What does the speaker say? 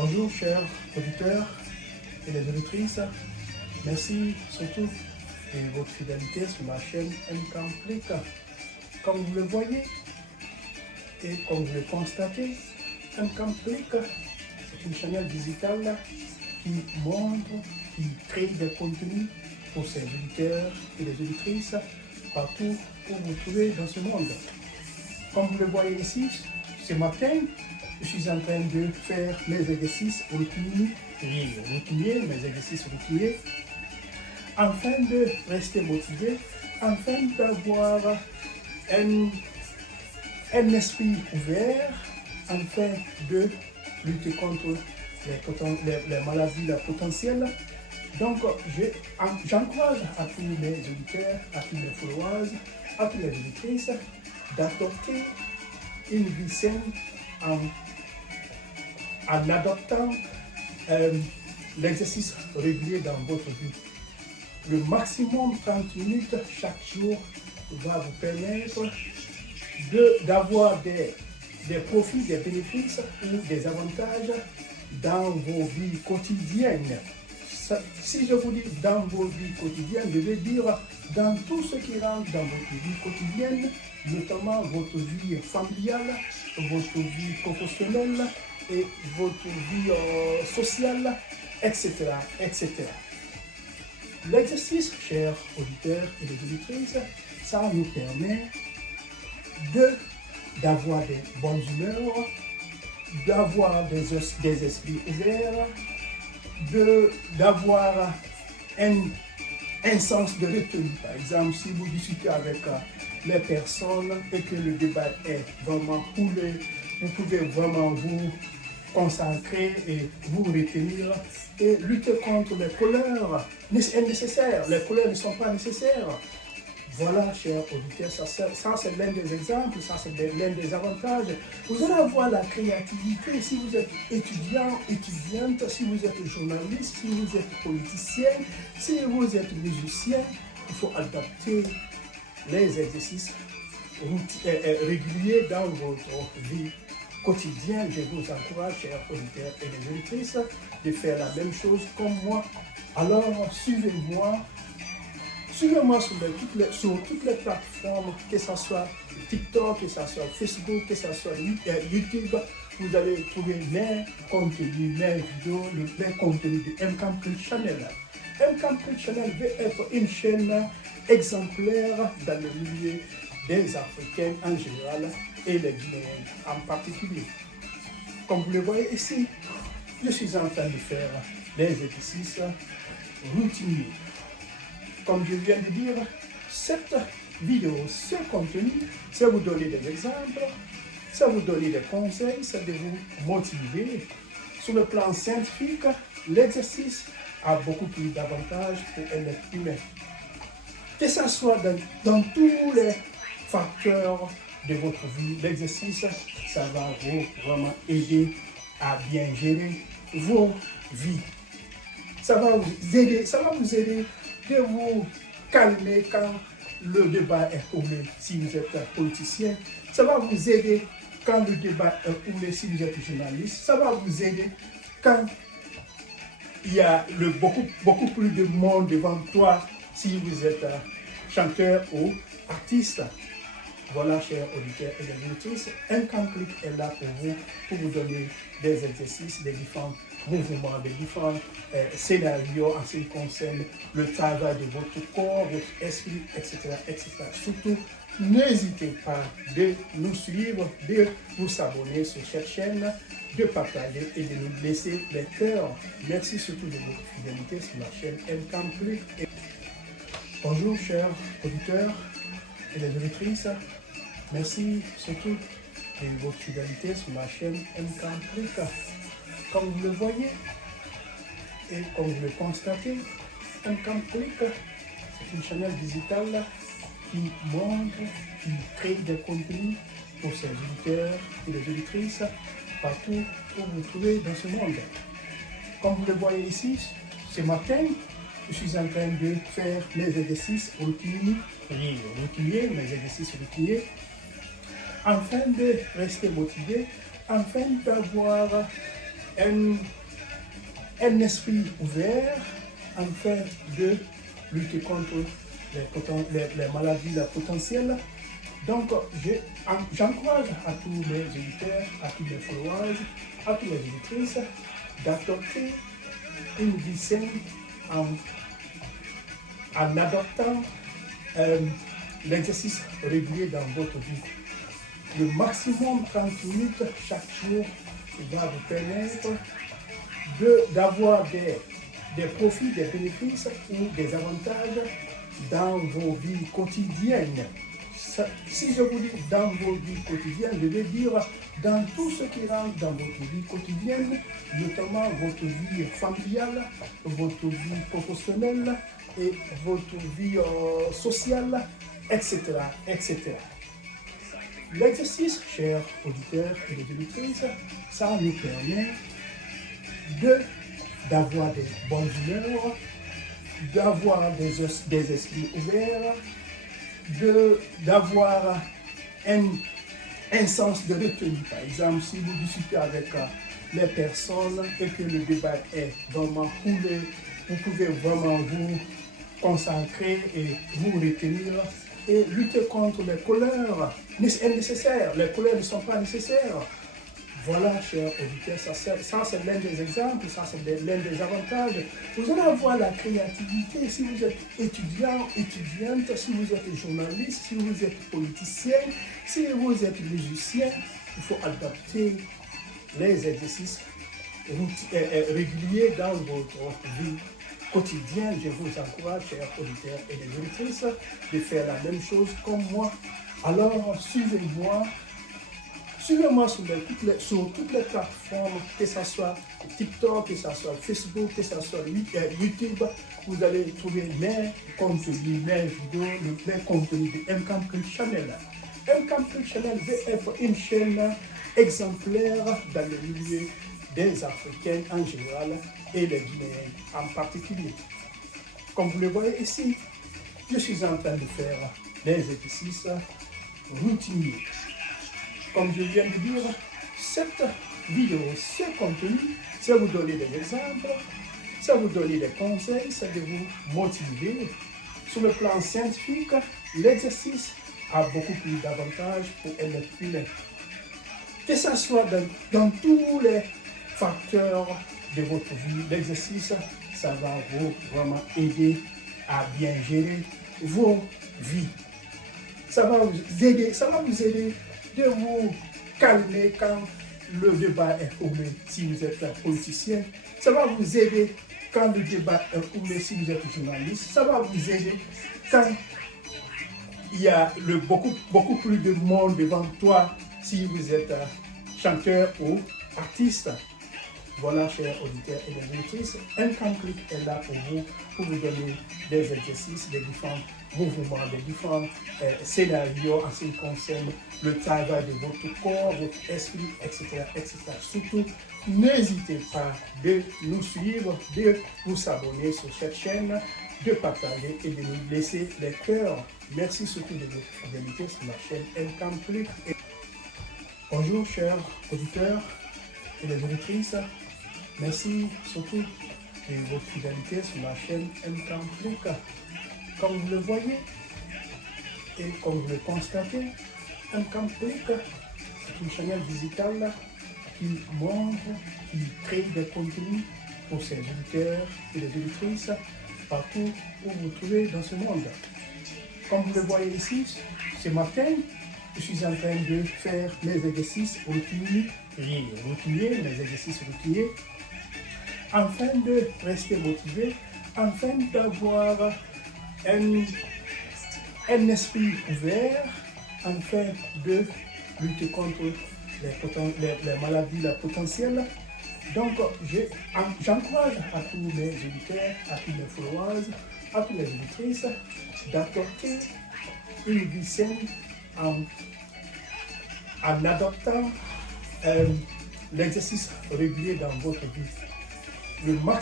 Bonjour chers auditeurs et les auditrices, merci surtout de votre fidélité sur ma chaîne MCamplic. Comme vous le voyez et comme vous le constatez, MCamplic c'est une chaîne digitale qui montre, qui crée des contenus pour ses auditeurs et les auditrices partout où vous trouvez dans ce monde. Comme vous le voyez ici, ce matin, je suis en train de faire mes exercices routiniers, mes exercices routiniers, afin de rester motivé, afin d'avoir un esprit ouvert, afin de lutter contre les maladies potentielles. Donc, j'encourage à tous les auditeurs, à tous les followers, à toutes les auditrices d'adopter une vie saine en adoptant l'exercice régulier dans votre vie. Le maximum 30 minutes chaque jour va vous permettre d'avoir des profits, des bénéfices ou des avantages dans vos vies quotidiennes. Si je vous dis dans vos vies quotidiennes, je veux dire dans tout ce qui rentre dans votre vie quotidienne, notamment votre vie familiale, votre vie professionnelle et votre vie sociale, etc., etc. L'exercice, chers auditeurs et les auditrices, ça nous permet d'avoir des bonnes humeurs, d'avoir des esprits ouverts, d'avoir un sens de retenue. Par exemple, si vous discutez avec les personnes et que le débat est vraiment coulé, vous pouvez vraiment vous concentrer et vous retenir et lutter contre les colères nécessaires. Les colères ne sont pas nécessaires. Voilà, chers auditeurs, ça c'est l'un des exemples, ça c'est l'un des avantages. Vous allez avoir la créativité si vous êtes étudiant, étudiante, si vous êtes journaliste, si vous êtes politicien, si vous êtes musicien. Il faut adapter les exercices réguliers dans votre vie quotidienne. Je vous encourage, chers auditeurs et les auditrices, de faire la même chose comme moi. Alors, suivez-moi. Suivez-moi sur toutes les plateformes, que ce soit TikTok, que ce soit Facebook, que ce soit YouTube. Vous allez trouver mes contenus, mes vidéos, les contenus de MCamplic Channel. MCamplic Channel veut être une chaîne exemplaire dans le milieu des Africains en général et les Guinéens en particulier. Comme vous le voyez ici, je suis en train de faire des exercices routiniers. Comme je viens de dire, cette vidéo, ce contenu, c'est vous donner des exemples, c'est vous donner des conseils, c'est de vous motiver. Sur le plan scientifique, l'exercice a beaucoup plus d'avantages pour l'être humain. Que ce soit dans tous les facteurs de votre vie, l'exercice, ça va vous vraiment aider à bien gérer vos vies. Ça va vous aider de vous calmer quand le débat est coulé si vous êtes politicien. Ça va vous aider quand le débat est coulé si vous êtes journaliste. Ça va vous aider quand il y a beaucoup plus de monde devant toi si vous êtes chanteur ou artiste. Voilà, chers auditeurs et les auditrices, MCamplic est là pour vous donner des exercices, des différents mouvements, des différents scénarios en ce qui concerne le travail de votre corps, votre esprit, etc., etc. Surtout, n'hésitez pas de nous suivre, de vous abonner sur cette chaîne, de partager et de nous laisser les cœurs. Merci surtout de votre fidélité sur la chaîne MCamplic. Bonjour, chers auditeurs et les auditrices. Merci surtout de votre fidélité sur ma chaîne MCamplic. Comme vous le voyez et comme vous le constatez, MCamplic, c'est une chaîne digitale qui montre, qui crée des contenus pour ses auditeurs et les auditrices partout où vous trouvez dans ce monde. Comme vous le voyez ici, ce matin, je suis en train de faire mes exercices routiniers, mes exercices routiniers, afin de rester motivé, afin d'avoir un esprit ouvert afin de lutter contre les maladies potentielles. Donc, j'encourage à tous mes éditeurs, à tous mes followers, à toutes les éditrices d'adopter une vie saine en adoptant l'exercice régulier dans votre vie. Le maximum 30 minutes chaque jour va vous permettre d'avoir des profits, des bénéfices ou des avantages dans vos vies quotidiennes. Si je vous dis dans vos vies quotidiennes, je veux dire dans tout ce qui rentre dans votre vie quotidienne, notamment votre vie familiale, votre vie professionnelle et votre vie sociale, etc., etc. L'exercice, chers auditeurs et auditrices, ça nous permet d'avoir des bonnes humeurs, d'avoir des esprits ouverts, d'avoir un sens de retenue. Par exemple, si vous discutez avec les personnes et que le débat est vraiment coulé, vous pouvez vraiment vous concentrer et vous retenir et lutter contre les colères nécessaires. Les colères ne sont pas nécessaires. Voilà, chers auditeurs, ça c'est l'un des exemples, ça c'est l'un des avantages. Vous allez avoir la créativité si vous êtes étudiant, étudiante, si vous êtes journaliste, si vous êtes politicien, si vous êtes musicien. Il faut adapter les exercices réguliers dans votre vie quotidienne. Je vous encourage, chers auditeurs et les auditrices, de faire la même chose comme moi. Alors, suivez-moi. Suivez-moi sur toutes les plateformes, que ce soit TikTok, que ce soit Facebook, que ce soit YouTube. Vous allez trouver mes contenus, mes vidéos, les contenus de MCAMPRIL Channel. MCAMPRIL Channel veut être une chaîne exemplaire dans le milieu des Africains en général et les Guinéens en particulier. Comme vous le voyez ici, je suis en train de faire des exercices routiniers. Comme je viens de dire, cette vidéo, ce contenu, c'est vous donner des exemples, c'est vous donner des conseils, c'est de vous motiver. Sur le plan scientifique, l'exercice a beaucoup plus d'avantages pour un être humain. Que ce soit dans tous les facteurs de votre vie, l'exercice, ça va vous vraiment aider à bien gérer vos vies. Ça va vous aider de vous calmer quand le débat est houlé si vous êtes politicien. Ça va vous aider quand le débat est houlé si vous êtes journaliste. Ça va vous aider quand il y a beaucoup plus de monde devant toi si vous êtes chanteur ou artiste. Voilà, chers auditeurs et les auditrices, MCAMPRIL est là pour vous donner des exercices, des différents mouvements, des différents scénarios en ce qui concerne le travail de votre corps, votre esprit, etc., etc. Surtout, n'hésitez pas de nous suivre, de vous abonner sur cette chaîne, de partager et de nous laisser les cœurs. Merci surtout de votre fidélité sur la chaîne MCAMPRIL. Bonjour, chers auditeurs et les auditrices. Merci surtout de votre fidélité sur la chaîne MCAMPRIL. Comme vous le voyez et comme vous le constatez, MCAMPRIL est une chaîne digitale qui montre, qui crée des contenus pour ses auditeurs et les auditrices partout où vous trouvez dans ce monde. Comme vous le voyez ici, ce matin, je suis en train de faire mes exercices routiniers, mes exercices routiniers, afin de rester motivé, afin d'avoir un esprit ouvert, afin de lutter contre les maladies potentielles. Donc, j'encourage à tous mes auditeurs, à tous mes followers, à toutes les auditrices d'adopter une vie saine en adoptant l'exercice régulier dans votre vie. Le maximum